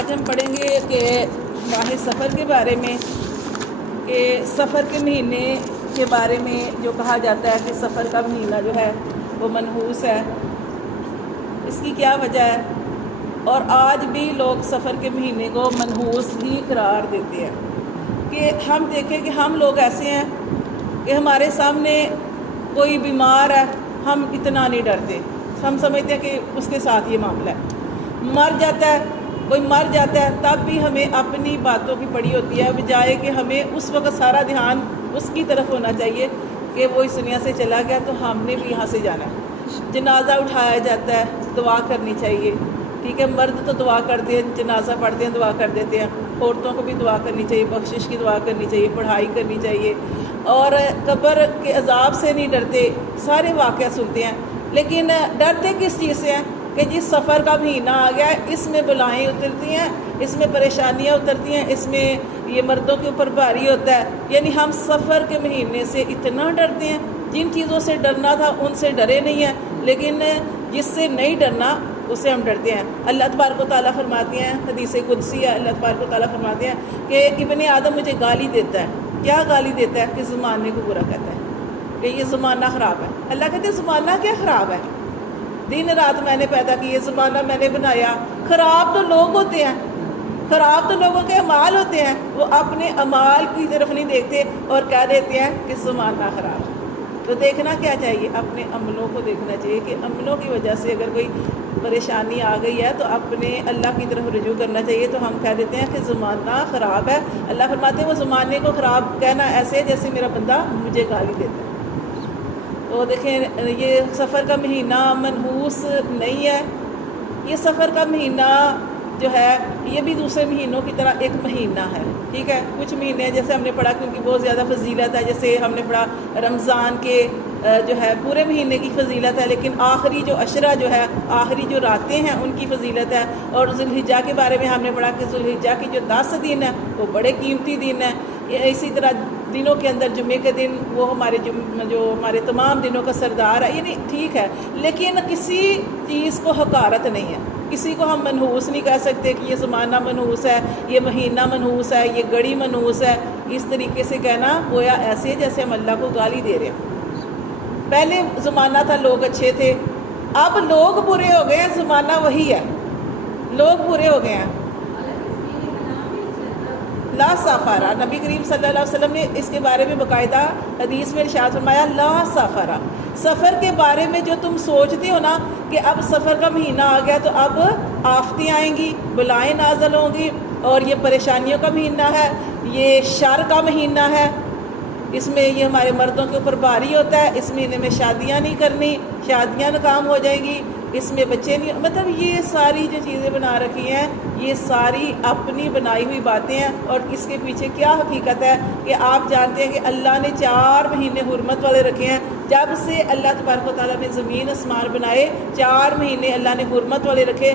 آج ہم پڑھیں گے کہ ماہ سفر کے بارے میں، کہ سفر کے مہینے کے بارے میں جو کہا جاتا ہے کہ سفر کا مہینہ جو ہے وہ منحوس ہے، اس کی کیا وجہ ہے؟ اور آج بھی لوگ سفر کے مہینے کو منحوس ہی قرار دیتے ہیں۔ کہ ہم دیکھیں کہ ہم لوگ ایسے ہیں کہ ہمارے سامنے کوئی بیمار ہے، ہم اتنا نہیں ڈرتے، ہم سمجھتے ہیں کہ اس کے ساتھ یہ معاملہ ہے۔ مر جاتا ہے کوئی، مر جاتا ہے تب بھی ہمیں اپنی باتوں کی پڑی ہوتی ہے، بجائے کہ ہمیں اس وقت سارا دھیان اس کی طرف ہونا چاہیے کہ وہ اس دنیا سے چلا گیا تو ہم نے بھی یہاں سے جانا ہے۔ جنازہ اٹھایا جاتا ہے، دعا کرنی چاہیے، ٹھیک ہے، مرد تو دعا کرتے ہیں، جنازہ پڑھتے ہیں، دعا کر دیتے ہیں، عورتوں کو بھی دعا کرنی چاہیے، بخشش کی دعا کرنی چاہیے، پڑھائی کرنی چاہیے، اور قبر کے عذاب سے نہیں ڈرتے، سارے واقعہ سنتے ہیں۔ لیکن ڈرتے کس چیز سے ہیں؟ کہ جس سفر کا مہینہ آ گیا ہے، اس میں بلائیں اترتی ہیں، اس میں پریشانیاں اترتی ہیں، اس میں یہ مردوں کے اوپر بھاری ہوتا ہے۔ یعنی ہم سفر کے مہینے سے اتنا ڈرتے ہیں، جن چیزوں سے ڈرنا تھا ان سے ڈرے نہیں ہیں، لیکن جس سے نہیں ڈرنا اس سے ہم ڈرتے ہیں۔ اللہ تبارک و تعالیٰ فرماتے ہیں، حدیث قدسی ہے، اللہ تبارک و تعالیٰ فرماتے ہیں کہ ابن آدم مجھے گالی دیتا ہے۔ کیا گالی دیتا ہے؟ کہ زمانے کو برا کہتا ہے، کہ یہ زمانہ خراب ہے۔ اللہ کہتے ہیں زمانہ کیا خراب ہے؟ دن رات میں نے پیدا کی، یہ زمانہ میں نے بنایا۔ خراب تو لوگ ہوتے ہیں، خراب تو لوگوں کے اعمال ہوتے ہیں، وہ اپنے اعمال کی طرف نہیں دیکھتے اور کہہ دیتے ہیں کہ زمانہ خراب ہے۔ تو دیکھنا کیا چاہیے؟ اپنے عملوں کو دیکھنا چاہیے کہ عملوں کی وجہ سے اگر کوئی پریشانی آ گئی ہے تو اپنے اللہ کی طرف رجوع کرنا چاہیے۔ تو ہم کہہ دیتے ہیں کہ زمانہ خراب ہے، اللہ فرماتے ہیں وہ زمانے کو خراب کہنا ایسے جیسے میرا بندہ مجھے گالی دیتا ہے۔ تو دیکھیں، یہ سفر کا مہینہ منحوس نہیں ہے، یہ سفر کا مہینہ جو ہے یہ بھی دوسرے مہینوں کی طرح ایک مہینہ ہے، ٹھیک ہے۔ کچھ مہینے جیسے ہم نے پڑھا کیونکہ بہت زیادہ فضیلت ہے، جیسے ہم نے پڑھا رمضان کے جو ہے پورے مہینے کی فضیلت ہے، لیکن آخری جو عشرہ جو ہے، آخری جو راتیں ہیں ان کی فضیلت ہے۔ اور ذوالحجہ کے بارے میں ہم نے پڑھا کہ ذوالحجہ کی جو 10 دن ہیں وہ بڑے قیمتی دن ہیں۔ اسی طرح دنوں کے اندر جمعے کے دن وہ جو ہمارے تمام دنوں کا سردار ہے، یعنی ٹھیک ہے، لیکن کسی چیز کو حقارت نہیں ہے، کسی کو ہم منحوس نہیں کہہ سکتے کہ یہ زمانہ منحوس ہے، یہ مہینہ منحوس ہے، یہ گھڑی منحوس ہے۔ اس طریقے سے کہنا گویا ایسے جیسے ہم اللہ کو گالی دے رہے ہیں۔ پہلے زمانہ تھا لوگ اچھے تھے، اب لوگ برے ہو گئے ہیں، زمانہ وہی ہے، لوگ برے ہو گئے ہیں۔ لا سافارہ، نبی کریم صلی اللہ علیہ وسلم نے اس کے بارے میں باقاعدہ حدیث میں ارشاد فرمایا، لا سافارہ، سفر کے بارے میں جو تم سوچتے ہو نا کہ اب سفر کا مہینہ آ گیا تو اب آفتیں آئیں گی، بلائیں نازل ہوں گی، اور یہ پریشانیوں کا مہینہ ہے، یہ شر کا مہینہ ہے، اس میں یہ ہمارے مردوں کے اوپر بھاری ہوتا ہے، اس مہینے میں شادیاں نہیں کرنی، شادیاں ناکام ہو جائیں گی، اس میں بچے نہیں، مطلب یہ ساری جو چیزیں بنا رکھی ہیں یہ ساری اپنی بنائی ہوئی باتیں ہیں۔ اور اس کے پیچھے کیا حقیقت ہے کہ آپ جانتے ہیں کہ اللہ نے 4 مہینے حرمت والے رکھے ہیں۔ جب سے اللہ تبارک و تعالیٰ نے زمین آسمان بنائے 4 مہینے اللہ نے حرمت والے رکھے۔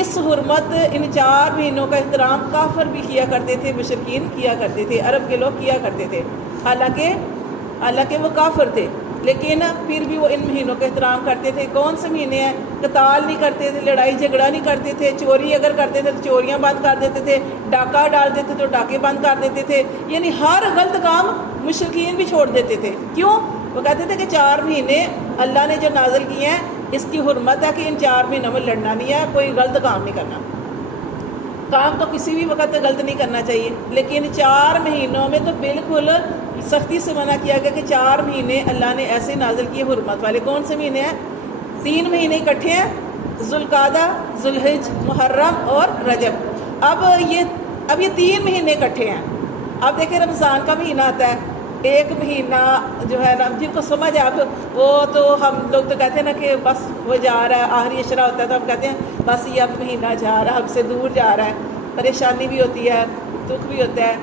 اس حرمت ان 4 مہینوں کا احترام کافر بھی کیا کرتے تھے، مشرکین کیا کرتے تھے، عرب کے لوگ کیا کرتے تھے، حالانکہ وہ کافر تھے، لیکن پھر بھی وہ ان مہینوں کا احترام کرتے تھے۔ کون سے مہینے ہیں؟ قتال نہیں کرتے تھے، لڑائی جھگڑا نہیں کرتے تھے، چوری اگر کرتے تھے تو چوریاں بند کر دیتے تھے، ڈاکہ ڈال دیتے تو ڈاکے بند کر دیتے تھے، یعنی ہر غلط کام مشرکین بھی چھوڑ دیتے تھے۔ کیوں؟ وہ کہتے تھے کہ 4 مہینے اللہ نے جو نازل کیے ہیں اس کی حرمت ہے کہ ان 4 مہینوں میں لڑنا نہیں ہے، کوئی غلط کام نہیں کرنا، کام تو کسی بھی وقت غلط نہیں کرنا چاہیے، لیکن 4 مہینوں میں تو بالکل سختی سے منع کیا گیا کہ 4 مہینے اللہ نے ایسے نازل کیے حرمت والے۔ کون سے مہینے ہیں؟ 3 مہینے اکٹھے ہیں، ذوالقعدہ، ذوالحج، محرم اور رجب۔ اب یہ 3 مہینے اکٹھے ہیں۔ اب دیکھیں رمضان کا مہینہ آتا ہے، ایک مہینہ جو ہے نا جن کو سمجھ ہے، اب وہ تو ہم لوگ تو کہتے ہیں نا کہ بس وہ جا رہا ہے، آخری عشرہ ہوتا ہے تو ہم کہتے ہیں بس یہ اب مہینہ جا رہا ہے، ہم سے دور جا رہا ہے، پریشانی بھی ہوتی ہے، دکھ بھی ہوتا ہے،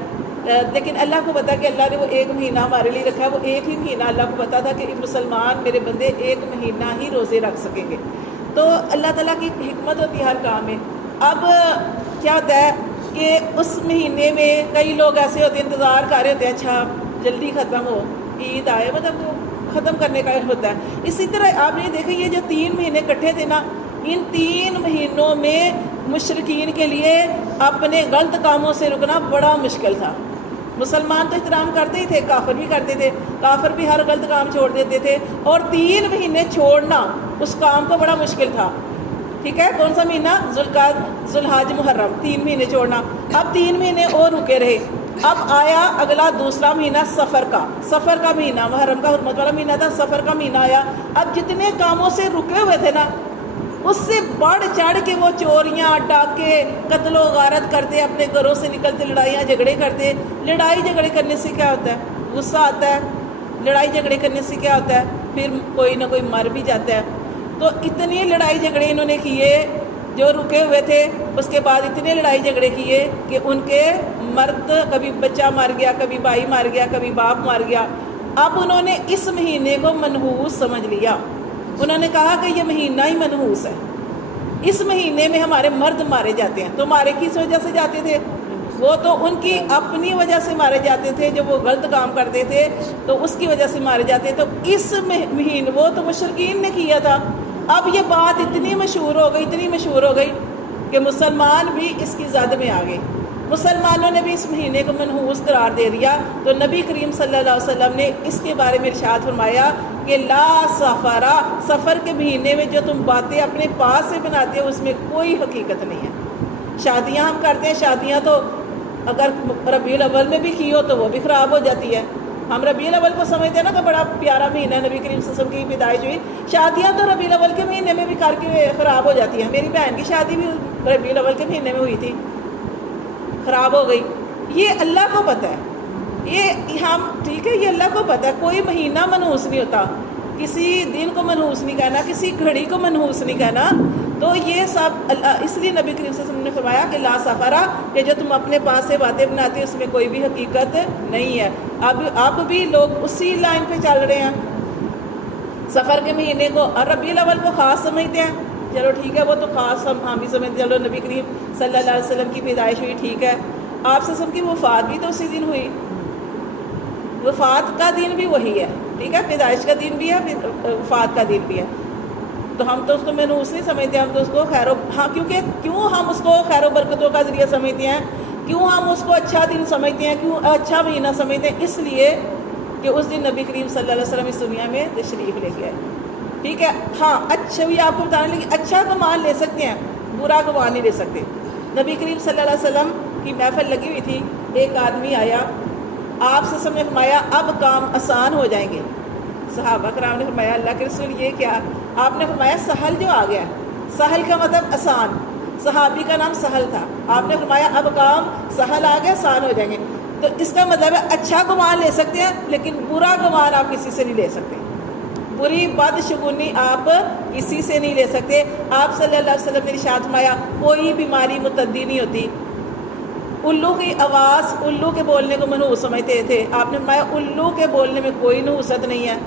لیکن اللہ کو پتا کہ اللہ نے وہ ایک مہینہ ہمارے لیے رکھا ہے۔ وہ ایک ہی مہینہ اللہ کو پتا تھا کہ مسلمان میرے بندے ایک مہینہ ہی روزے رکھ سکیں گے، تو اللہ تعالیٰ کی حکمت ہوتی ہے ہر کام میں۔ اب کیا ہوتا ہے کہ اس مہینے میں کئی لوگ ایسے ہوتے ہیں انتظار کر رہے ہوتے ہیں، اچھا جلدی ختم ہو، عید آئے، مطلب وہ ختم کرنے کا ہوتا ہے۔ اسی طرح آپ نے دیکھا یہ جو 3 مہینے اکٹھے تھے نا، ان 3 مہینوں میں مشرکین کے لیے اپنے غلط کاموں سے رکنا بڑا مشکل تھا. مسلمان تو احترام کرتے ہی تھے، کافر بھی کرتے تھے، کافر بھی ہر غلط کام چھوڑ دیتے تھے، اور 3 مہینے چھوڑنا اس کام کو بڑا مشکل تھا. ٹھیک ہے، کون سا مہینہ؟ ذوالحج محرم، 3 مہینے چھوڑنا. اب 3 مہینے اور رکے رہے. اب آیا اگلا دوسرا مہینہ سفر کا مہینہ، محرم کا حرمت والا مہینہ تھا، سفر کا مہینہ آیا. اب جتنے کاموں سے رکے ہوئے تھے نا، اس سے بڑھ چڑھ کے وہ چوریاں، ڈاکے، قتل و غارت کرتے، اپنے گھروں سے نکلتے لڑائیاں جھگڑے کرتے. لڑائی جھگڑے کرنے سے کیا ہوتا ہے؟ غصہ آتا ہے. لڑائی جھگڑے کرنے سے کیا ہوتا ہے؟ پھر کوئی نہ کوئی مر بھی جاتا ہے. تو اتنی لڑائی جھگڑے انہوں نے کیے جو رکے ہوئے تھے. اس کے بعد اتنے لڑائی جھگڑے کیے کہ ان کے مرد، کبھی بچہ مر گیا، کبھی بھائی مر گیا، کبھی باپ مر گیا. اب انہوں نے اس مہینے کو منحوس سمجھ لیا. انہوں نے کہا کہ یہ مہینہ ہی منحوس ہے، اس مہینے میں ہمارے مرد مارے جاتے ہیں. تو مارے کس وجہ سے جاتے تھے؟ وہ تو ان کی اپنی وجہ سے مارے جاتے تھے، جو وہ غلط کام کرتے تھے تو اس کی وجہ سے مارے جاتے. تو اس مہینے وہ تو مشرکین نے کیا تھا. اب یہ بات اتنی مشہور ہو گئی کہ مسلمان بھی اس کی زد میں آ گئے. مسلمانوں نے بھی اس مہینے کو منحوس قرار دے دیا. تو نبی کریم صلی اللہ علیہ وسلم نے اس کے بارے میں ارشاد فرمایا کہ لا سفرا، سفر کے مہینے میں جو تم باتیں اپنے پاس سے بناتے ہو اس میں کوئی حقیقت نہیں ہے. شادیاں ہم کرتے ہیں، شادیاں تو اگر ربیع الاول میں بھی کی ہو تو وہ بھی خراب ہو جاتی ہے. ہم ربیع الاول کو سمجھتے ہیں نا کہ بڑا پیارا مہینہ، نبی کریم صلی اللہ علیہ وسلم کی پیدائش ہوئی. شادیاں تو ربیع الاول کے مہینے میں بھی کر کے خراب ہو جاتی ہیں. میری بہن کی شادی بھی ربیع الاول کے مہینے میں ہوئی تھی، خراب ہو گئی. یہ اللہ کو پتہ ہے، یہ ہم ٹھیک ہے، یہ اللہ کو پتہ ہے. کوئی مہینہ منحوس نہیں ہوتا، کسی دن کو منحوس نہیں کہنا، کسی گھڑی کو منحوس نہیں کہنا. تو یہ سب اس لیے نبی کریم صلی اللہ علیہ وسلم نے فرمایا کہ لا سفرا، کہ جو تم اپنے پاس سے باتیں بناتے اس میں کوئی بھی حقیقت نہیں ہے. اب بھی لوگ اسی لائن پہ چل رہے ہیں. سفر کے مہینے کو ربیع الاول کو خاص سمجھتے ہیں. چلو ٹھیک ہے، وہ تو خاص ہم بھی سمجھتے ہیں. چلو نبی کریم صلی اللہ علیہ وسلم کی پیدائش ہوئی، ٹھیک ہے. آپ صلی اللہ علیہ وسلم کی وفات بھی تو اسی دن ہوئی. وفات کا دن بھی وہی ہے، ٹھیک ہے. پیدائش کا دن بھی ہے، وفات کا دن بھی ہے. تو ہم تو اس کو منحوس نہیں سمجھتے، ہم تو اس کو کیوں ہم اس کو خیر و برکتوں کا ذریعہ سمجھتے ہیں؟ کیوں ہم اس کو اچھا دن سمجھتے ہیں؟ کیوں اچھا مہینہ سمجھتے ہیں؟ اس لیے کہ اس دن نبی کریم صلی اللہ علیہ وسلم اس دنیا میں تشریف لے کے آئے. ٹھیک ہے. ہاں، اچھا بھی آپ کو بتانے لگے، اچھا گمان لے سکتے ہیں، برا گمان نہیں لے سکتے. نبی کریم صلی اللہ علیہ وسلم کی محفل لگی ہوئی تھی. ایک آدمی آیا، آپ سے سمجھ فرمایا اب کام آسان ہو جائیں گے. صحابہ کرام نے فرمایا اللہ کے رسول یہ کیا؟ آپ نے فرمایا سہل جو آ گیا. سہل کا مطلب آسان. صحابی کا نام سہل تھا. آپ نے فرمایا اب کام سہل آ گیا، آسان ہو جائیں گے. تو اس کا مطلب ہے اچھا گمان لے سکتے ہیں لیکن برا گمان آپ کسی سے نہیں لے سکتے. بری بدشگونی آپ کسی سے نہیں لے سکتے. آپ صلی اللہ علیہ وسلم نے ارشاد فرمایا کوئی بیماری متعدی نہیں ہوتی. الو کی آواز، الو کے بولنے کو منحوس سمجھتے تھے. آپ نے فرمایا الو کے بولنے میں کوئی نحوست نہیں ہے.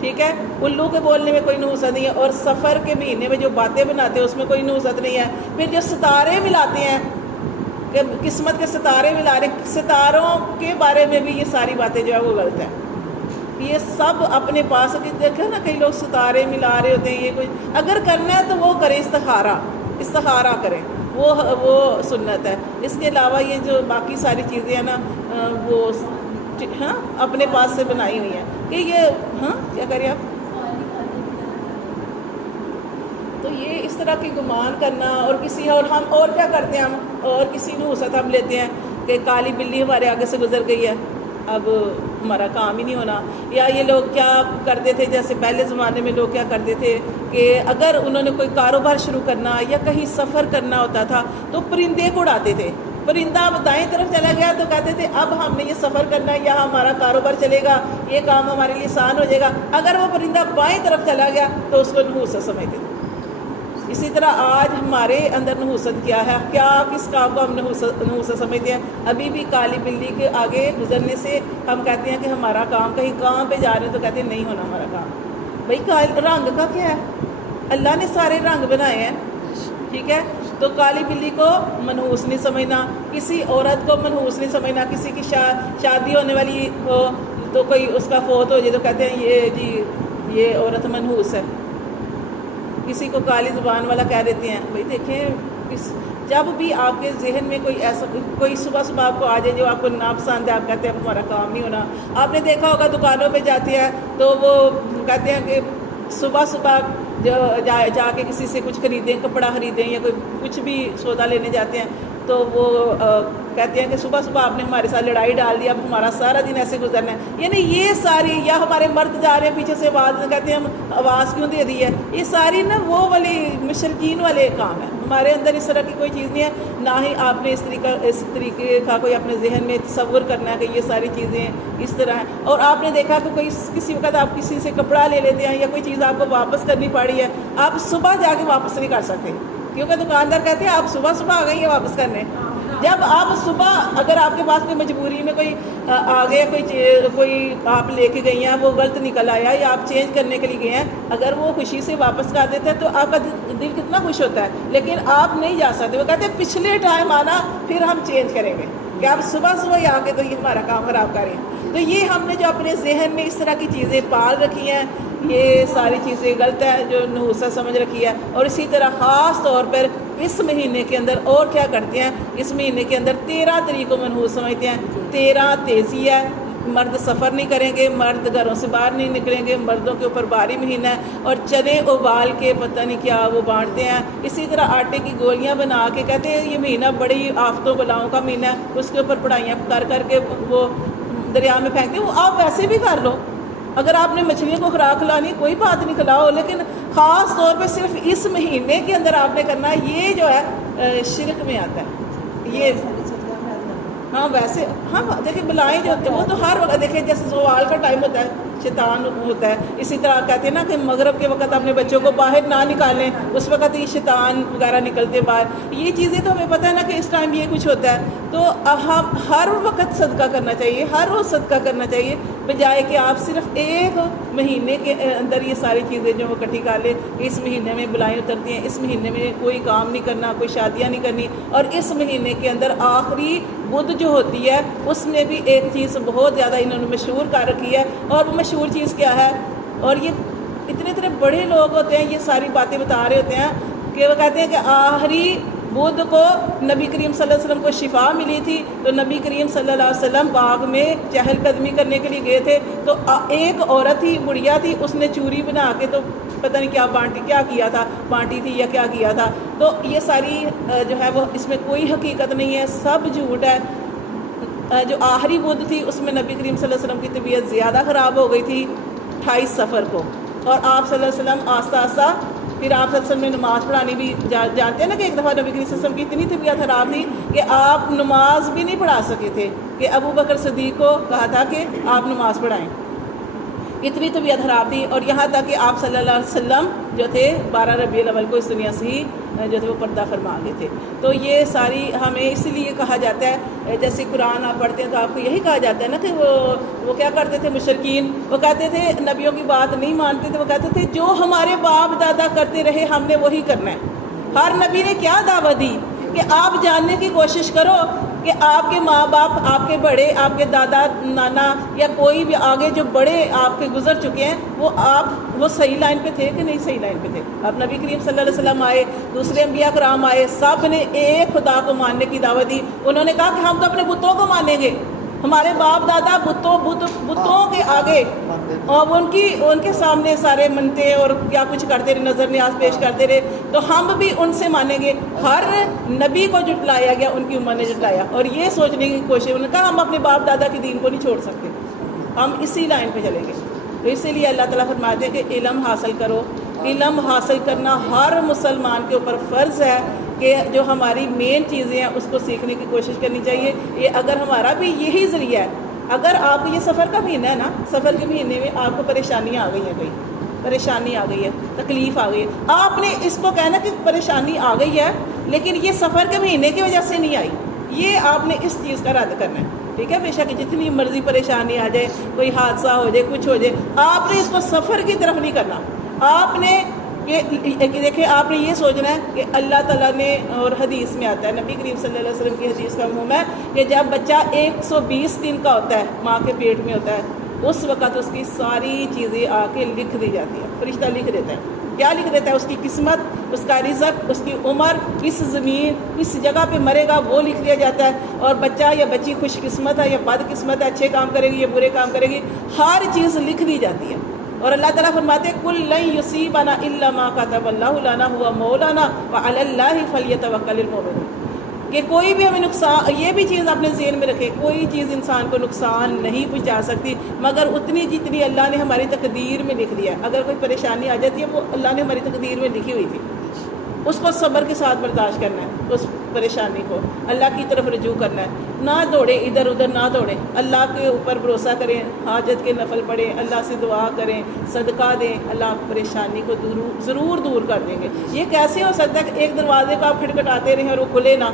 ٹھیک ہے، الو کے بولنے میں کوئی نحوست نہیں ہے. اور سفر کے مہینے میں جو باتیں بناتے ہیں اس میں کوئی نحوست نہیں ہے. پھر جو ستارے ملاتے ہیں کہ قسمت کے ستارے ملا رہے، ستاروں کے بارے میں بھی یہ ساری باتیں جو ہے وہ غلط ہیں. یہ سب اپنے پاس دیکھیں نا، کئی لوگ ستارے ملا رہے ہوتے ہیں. یہ کوئی اگر کرنا ہے تو وہ کرے، استخارہ کرے، وہ سنت ہے. اس کے علاوہ یہ جو باقی ساری چیزیں ہیں نا، وہ ہاں اپنے پاس سے بنائی ہوئی ہیں کہ یہ ہاں کیا کریں آپ. تو یہ اس طرح کی گمان کرنا اور کسی اور ہم اور کیا کرتے ہیں، ہم اور کسی نحوست ہم لیتے ہیں کہ کالی بلی ہمارے آگے سے گزر گئی ہے، اب ہمارا کام ہی نہیں ہونا. یا یہ لوگ کیا کرتے تھے، جیسے پہلے زمانے میں لوگ کیا کرتے تھے کہ اگر انہوں نے کوئی کاروبار شروع کرنا یا کہیں سفر کرنا ہوتا تھا تو پرندے کو اڑاتے تھے. پرندہ اب دائیں طرف چلا گیا تو کہتے تھے اب ہم نے یہ سفر کرنا ہے، یا ہمارا کاروبار چلے گا، یہ کام ہمارے لیے آسان ہو جائے گا. اگر وہ پرندہ بائیں طرف چلا گیا تو اس کو نحوست سمجھتے تھے. اسی طرح آج ہمارے اندر نحوست کیا ہے، کیا کس کام کو ہم نحوست سمجھتے ہیں. ابھی بھی کالی بلی کے آگے گزرنے سے ہم کہتے ہیں کہ ہمارا کام کہیں کہاں پہ جا رہے ہیں تو کہتے ہیں نہیں ہونا ہمارا کام. بھائی رنگ کا کیا ہے؟ اللہ نے سارے رنگ بنائے ہیں، ٹھیک ہے. تو کالی بلی کو منحوس نہیں سمجھنا، کسی عورت کو منحوس نہیں سمجھنا. کسی کی شادی ہونے والی ہو تو کوئی اس کا فوت ہو جائے تو کہتے ہیں یہ جی یہ عورت منحوس ہے. کسی کو کالی زبان والا کہہ دیتے ہیں. بھائی دیکھیں جب بھی آپ کے ذہن میں کوئی صبح آپ کو آ جائے جو آپ کو ناپسند ہے، آپ کہتے ہیں اب ہمارا کام نہیں ہونا. آپ نے دیکھا ہوگا دکانوں پہ جاتے ہیں تو وہ کہتے ہیں کہ صبح جا کے کسی سے کچھ خریدیں، کپڑا خریدیں یا کوئی کچھ بھی سودا لینے جاتے ہیں تو وہ کہتے ہیں کہ صبح آپ نے ہمارے ساتھ لڑائی ڈال دی، اب ہمارا سارا دن ایسے گزرنا ہے. یعنی یہ ساری، یا ہمارے مرد جا رہے ہیں پیچھے سے آواز کہتے ہیں ہم آواز کیوں دے دی ہے، یہ ساری نا وہ والی مشرکین والے کام ہے. ہمارے اندر اس طرح کی کوئی چیز نہیں ہے، نہ ہی آپ نے اس طریقے کا کوئی اپنے ذہن میں تصور کرنا ہے کہ یہ ساری چیزیں اس طرح ہیں. اور آپ نے دیکھا کہ کسی وقت آپ کسی سے کپڑا لے لیتے ہیں یا کوئی چیز آپ کو واپس کرنی پڑی ہے، آپ صبح جا کے واپس نہیں کر سکتے کیونکہ دکاندار کہتے ہیں آپ صبح آ گئی ہیں واپس کرنے. جب آپ صبح، اگر آپ کے پاس کوئی مجبوری میں کوئی آ گیا، کوئی آپ لے کے گئی ہیں وہ غلط نکل آیا یا آپ چینج کرنے کے لیے گئے ہیں، اگر وہ خوشی سے واپس کر دیتے ہیں تو آپ کا دل کتنا خوش ہوتا ہے. لیکن آپ نہیں جا سکتے، وہ کہتے ہیں پچھلے ٹائم آنا پھر ہم چینج کریں گے، کہ آپ صبح ہی آ کے تو یہ ہمارا کام خراب کریں. تو یہ ہم نے جو اپنے ذہن میں اس طرح کی چیزیں پال رکھی ہیں، یہ ساری چیزیں غلط ہے جو نحوست سمجھ رکھی ہے. اور اسی طرح خاص طور پر اس مہینے کے اندر اور کیا کرتے ہیں، اس مہینے کے اندر 13 تاریخ کو منحوس سمجھتے ہیں. 13 تیزی ہے، مرد سفر نہیں کریں گے، مرد گھروں سے باہر نہیں نکلیں گے، مردوں کے اوپر بھاری مہینہ ہے. اور چنے ابال کے پتہ نہیں کیا وہ بانٹتے ہیں. اسی طرح آٹے کی گولیاں بنا کے کہتے ہیں یہ مہینہ بڑی آفتوں بلاؤں کا مہینہ ہے، اس کے اوپر پڑھائیاں کر کے وہ دریا میں پھینکتے ہیں. وہ آپ ویسے بھی کر لو، اگر آپ نے مچھلیوں کو خوراک کھلانی کوئی بات نہیں، کھلاؤ، لیکن خاص طور پہ صرف اس مہینے کے اندر آپ نے کرنا ہے. یہ جو ہے شرک میں آتا ہے. یہ ہاں ویسے ہاں دیکھیں بلائیں جو ہوتے ہیں وہ تو ہر وقت، دیکھیں جیسے زوال کا ٹائم ہوتا ہے شیطان ہوتا ہے، اسی طرح کہتے ہیں نا کہ مغرب کے وقت اپنے بچوں کو باہر نہ نکالیں، اس وقت یہ شیطان وغیرہ نکلتے باہر. یہ چیزیں تو ہمیں پتہ ہے نا کہ اس ٹائم یہ کچھ ہوتا ہے. تو ہم ہر وقت صدقہ کرنا چاہیے، ہر روز صدقہ کرنا چاہیے، بجائے کہ آپ صرف ایک مہینے کے اندر یہ ساری چیزیں جو وہ اکٹھی کر لیں. اس مہینے میں بلائیں اترتی ہیں، اس مہینے میں کوئی کام نہیں کرنا، کوئی شادیاں نہیں کرنی. اور اس مہینے کے اندر آخری بدھ جو ہوتی ہے اس میں بھی ایک چیز بہت زیادہ انہوں نے مشہور کر رکھی ہے. اور وہ مشہور چیز کیا ہے، اور یہ اتنے بڑے لوگ ہوتے ہیں یہ ساری باتیں بتا رہے ہوتے ہیں کہ وہ کہتے ہیں کہ آخری بدھ کو نبی کریم صلی اللہ علیہ وسلم کو شفا ملی تھی، تو نبی کریم صلی اللہ علیہ وسلم باغ میں چہل قدمی کرنے کے لیے گئے تھے. تو ایک عورت تھی، بڑھیا تھی، اس نے چوری بنا کے تو پتہ نہیں کیا کیا تھا، بانٹی تھی یا کیا کیا تھا. تو یہ ساری جو ہے وہ اس میں کوئی حقیقت نہیں ہے، سب جھوٹ ہے. جو آخری بدھ تھی اس میں نبی کریم صلی اللہ علیہ وسلم کی طبیعت زیادہ خراب ہو گئی تھی 28 سفر کو، اور آپ صلی اللہ علیہ وسلم آہستہ آہستہ پھر آپ صلی اللہ علیہ وسلم نے نماز پڑھانی بھی جانتے ہیں نا کہ ایک دفعہ نبی کریم صلی اللہ علیہ وسلم کی اتنی طبیعت خراب تھی کہ آپ نماز بھی نہیں پڑھا سکے تھے، کہ ابو بکر صدیق کو کہا تھا کہ آپ نماز پڑھائیں، اتنی طبیعت خراب تھی. اور یہاں تک کہ آپ صلی اللہ علیہ وسلم جو تھے 12 ربیع الاول کو اس دنیا سے ہی جو تھے وہ پردہ فرما گئے تھے. تو یہ ساری ہمیں اسی لیے کہا جاتا ہے، جیسے قرآن آپ پڑھتے ہیں تو آپ کو یہی کہا جاتا ہے نا کہ وہ کیا کرتے تھے مشرکین، وہ کہتے تھے نبیوں کی بات نہیں مانتے تھے، وہ کہتے تھے جو ہمارے باپ دادا کرتے رہے ہم نے وہی کرنا ہے. ہر نبی نے کیا دعوت دی کہ آپ جاننے کی کوشش کرو کہ آپ کے ماں باپ، آپ کے بڑے، آپ کے دادا نانا یا کوئی بھی آگے جو بڑے آپ کے گزر چکے ہیں وہ صحیح لائن پہ تھے کہ نہیں صحیح لائن پہ تھے. اب نبی کریم صلی اللہ علیہ وسلم آئے، دوسرے انبیاء کرام آئے، سب نے ایک خدا کو ماننے کی دعوت دی. انہوں نے کہا کہ ہم تو اپنے بتوں کو مانیں گے، ہمارے باپ دادا بتوں کے آگے اور ان کے سامنے سارے منتے اور کیا کچھ کرتے رہے، نظر نیاز پیش کرتے رہے، تو ہم بھی ان سے مانیں گے. ہر نبی کو جٹلایا گیا، ان کی امت نے جٹلایا، اور یہ سوچنے کی کوشش، انہوں نے کہا ہم اپنے باپ دادا کے دین کو نہیں چھوڑ سکتے، ہم اسی لائن پہ چلیں گے. تو اسی لیے اللہ تعالیٰ فرماتے ہیں کہ علم حاصل کرو. علم حاصل کرنا ہر مسلمان کے اوپر فرض ہے کہ جو ہماری مین چیزیں ہیں اس کو سیکھنے کی کوشش کرنی چاہیے. یہ اگر ہمارا بھی یہی ذریعہ ہے، اگر آپ یہ سفر کا مہینہ ہے نا، سفر کے مہینے میں آپ کو پریشانیاں آ گئی ہیں، کوئی پریشانی آ گئی ہے، تکلیف آ گئی ہے، آپ نے اس کو کہنا کہ پریشانی آ گئی ہے لیکن یہ سفر کے مہینے کی وجہ سے نہیں آئی، یہ آپ نے اس چیز کا رد کرنا ہے. ٹھیک ہے، بے شک جتنی مرضی پریشانی آ جائے، کوئی حادثہ ہو جائے، کچھ ہو جائے، آپ نے اس کو سفر کی طرف نہیں کرنا. آپ نے یہ دیکھیں، آپ نے یہ سوچنا ہے کہ اللہ تعالیٰ نے، اور حدیث میں آتا ہے، نبی کریم صلی اللہ علیہ وسلم کی حدیث کا مفہوم ہے کہ جب بچہ 120 دن کا ہوتا ہے، ماں کے پیٹ میں ہوتا ہے، اس وقت اس کی ساری چیزیں آ کے لکھ دی جاتی ہیں، فرشتہ لکھ دیتا ہے. کیا لکھ دیتا ہے؟ اس کی قسمت، اس کا رزق، اس کی عمر، کس زمین کس جگہ پہ مرے گا وہ لکھ دیا جاتا ہے. اور بچہ یا بچی خوش قسمت ہے یا بد قسمت ہے، اچھے کام کرے گی یا برے کام کرے گی، ہر چیز لکھ دی جاتی ہے. اور اللہ تعالیٰ فرماتے ہیں کل لن یصیبنا الا ما کتب اللہ لنا هو مولانا وعلی اللہ فلیتوکل المؤمنون، کہ کوئی بھی ہمیں نقصان، یہ بھی چیز اپنے ذہن میں رکھے، کوئی چیز انسان کو نقصان نہیں پہنچا سکتی مگر اتنی جتنی اللہ نے ہماری تقدیر میں لکھ دیا ہے. اگر کوئی پریشانی آ جاتی ہے وہ اللہ نے ہماری تقدیر میں لکھی ہوئی تھی، اس کو صبر کے ساتھ برداشت کرنا ہے، اس پریشانی کو اللہ کی طرف رجوع کرنا ہے. نہ دوڑے ادھر ادھر، نہ دوڑے، اللہ کے اوپر بھروسہ کریں، حاجت کے نفل پڑھیں، اللہ سے دعا کریں، صدقہ دیں، اللہ پریشانی کو ضرور دور کر دیں گے. یہ کیسے ہو سکتا ہے کہ ایک دروازے کو آپ کھٹکھٹاتے رہیں اور وہ کھلے نہ؟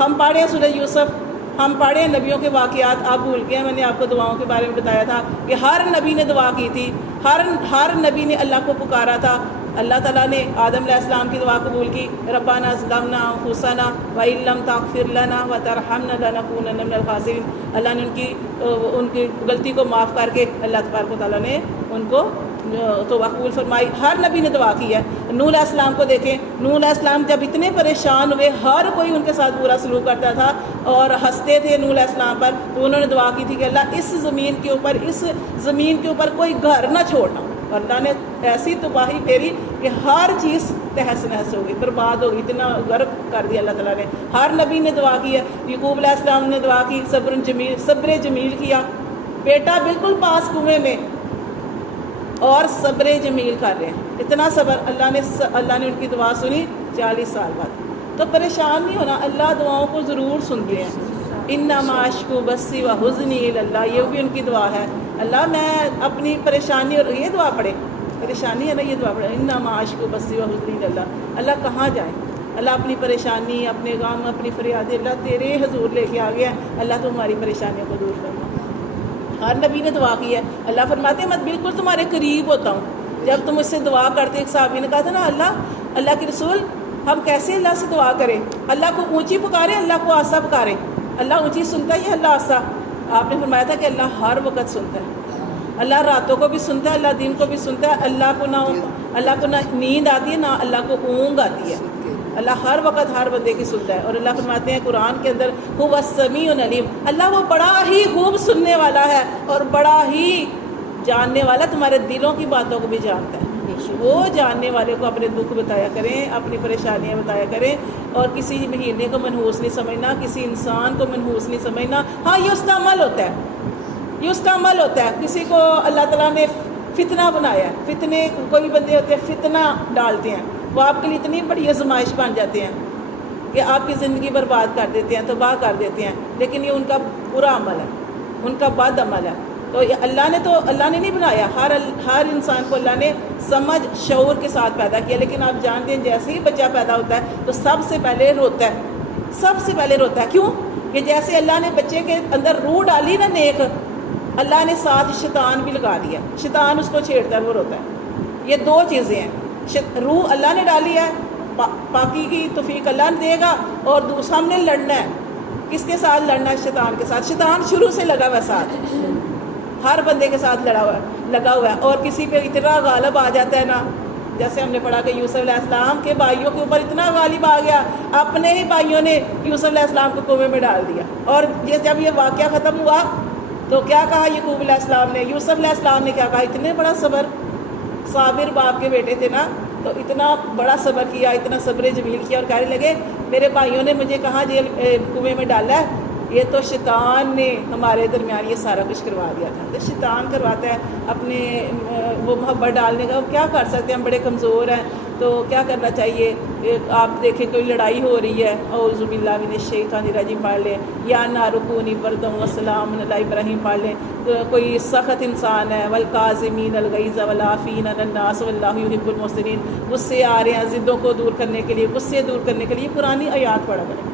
ہم پڑھیں سورہ یوسف، ہم پڑھیں نبیوں کے واقعات، آپ بھول گئے. میں نے آپ کو دعاؤں کے بارے میں بتایا تھا کہ ہر نبی نے دعا کی تھی، ہر نبی نے اللہ کو پکارا تھا. اللہ تعالیٰ نے آدم علیہ السلام کی دعا قبول کی، ربنا ظلمنا انفسنا وان لم تغفر لنا وترحمنا لنکونن من الخاسرین. اللہ نے ان کی غلطی کو معاف کر کے اللہ تبارک و تعالیٰ نے ان کو توبہ قبول فرمائی. ہر نبی نے دعا کی ہے. نوح علیہ السلام کو دیکھیں، نوح علیہ السلام جب اتنے پریشان ہوئے، ہر کوئی ان کے ساتھ برا سلوک کرتا تھا اور ہنستے تھے نوح علیہ السلام پر، تو انہوں نے دعا کی تھی کہ اللہ اس زمین کے اوپر کوئی گھر نہ چھوڑنا. اور اللہ نے ایسی تباہی پھیری کہ ہر چیز تہس نہس ہو گئی، برباد ہو گئی، اتنا غرق کر دیا اللہ تعالیٰ نے. ہر نبی نے دعا کی ہے. یعقوب علیہ السلام نے دعا کی، صبر جمیل کیا، بیٹا بالکل پاس کنویں میں اور صبر جمیل کر رہے ہیں. اتنا صبر، اللہ نے ان کی دعا سنی 40 سال بعد. تو پریشان نہیں ہونا، اللہ دعاؤں کو ضرور سنتے ہیں. انما اشکو بثی وحزنی الی اللہ، یہ بھی ان کی دعا ہے. اللہ میں اپنی پریشانی، اور یہ دعا پڑھے، پریشانی ہے نا، یہ دعا پڑھے انما اشکو بثی وحزنی الی اللہ. اللہ کہاں جائیں؟ اللہ اپنی پریشانی، اپنے غم، اپنی فریادیں اللہ تیرے حضور لے کے آ گیا. اللہ تو ہماری پریشانیوں کو دور فرما. ہر نبی نے دعا کی ہے. اللہ فرماتے ہیں میں بالکل تمہارے قریب ہوتا ہوں. جب تم اس سے دعا کرتے، ایک صحابی نے کہا تھا نا اللہ کے رسول ہم کیسے اللہ سے دعا کریں؟ اللہ کو اونچی پکارے، اللہ کو آہستہ پکارے. اللہ اونچی سنتا ہے یا اللہ آہستہ؟ آپ نے فرمایا تھا کہ اللہ ہر وقت سنتا ہے. اللہ راتوں کو بھی سنتا ہے، اللہ دن کو بھی سنتا ہے. اللہ کو نہ نیند آتی ہے نہ اللہ کو اونگ آتی ہے. اللہ ہر وقت ہر بندے کی سنتا ہے. اور اللہ فرماتے ہیں قرآن کے اندر هو السمیع العلیم، اللہ وہ بڑا ہی خوب سننے والا ہے اور بڑا ہی جاننے والا، تمہارے دلوں کی باتوں کو بھی جانتا ہے. وہ جاننے والے کو اپنے دکھ بتایا کریں، اپنی پریشانیاں بتایا کریں، اور کسی مہینے کو منحوس نہیں سمجھنا، کسی انسان کو منحوس نہیں سمجھنا. ہاں یہ اس کا عمل ہوتا ہے، یہ اس کا عمل ہوتا ہے. کسی کو اللہ تعالیٰ نے فتنہ بنایا ہے. فتنے کوئی بندے ہوتے ہیں فتنہ ڈالتے ہیں، وہ آپ کے لیے اتنی بڑی آزمائش بن جاتے ہیں کہ آپ کی زندگی برباد کر دیتے ہیں، تباہ کر دیتے ہیں. لیکن یہ ان کا برا عمل ہے، ان کا بد عمل ہے. تو اللہ نے نہیں بنایا. ہر انسان کو اللہ نے سمجھ شعور کے ساتھ پیدا کیا. لیکن آپ جانتے ہیں جیسے ہی بچہ پیدا ہوتا ہے تو سب سے پہلے روتا ہے. کیوں؟ کہ جیسے اللہ نے بچے کے اندر روح ڈالی نا نیک، اللہ نے ساتھ شیطان بھی لگا دیا. شیطان اس کو چھیڑتا ہے، وہ روتا ہے. یہ دو چیزیں ہیں. روح اللہ نے ڈالی ہے، پاکی کی توفیق اللہ نے دے گا، اور دوسرا ہم نے لڑنا ہے. کس کے ساتھ لڑنا ہے؟ شیطان کے ساتھ. شیطان شروع سے لگا ہوا ہے ساتھ، ہر بندے کے ساتھ لگا ہوا ہے. اور کسی پہ اتنا غالب آ جاتا ہے نا، جیسے ہم نے پڑھا کہ یوسف علیہ السلام کے بھائیوں کے اوپر اتنا غالب آ گیا، اپنے ہی بھائیوں نے یوسف علیہ السلام کو کنویں میں ڈال دیا. اور جب یہ واقعہ ختم ہوا تو کیا کہا یعقوب علیہ السلام نے؟ یوسف علیہ السلام نے کیا کہا؟ اتنے بڑا صبر، صابر باپ کے بیٹے تھے نا، تو اتنا بڑا صبر کیا، اتنا صبر جمیل کیا. اور کہنے لگے میرے بھائیوں نے مجھے کہاں کنویں میں ڈالا ہے؟ یہ تو شیطان نے ہمارے درمیان یہ سارا کچھ کروا دیا تھا. تو شیطان کرواتا ہے اپنے وہ محبت ڈالنے کا. کیا کر سکتے ہیں، ہم بڑے کمزور ہیں. تو کیا کرنا چاہیے؟ آپ دیکھیں کوئی لڑائی ہو رہی ہے، اعوذ باللہ من الشیطان الرجیم پڑھ لیں، یا نار کونی بردم وسلام علی ابراہیم پڑھ لیں. کوئی سخت انسان ہے، والکاظمین الغیظ والعافین عن الناس واللہ یحب المحسنین، غصے آ رہے ہیں ضدوں کو دور کرنے کے لیے، غصے دور کرنے کے لیے پرانی آیات پڑھا کریں.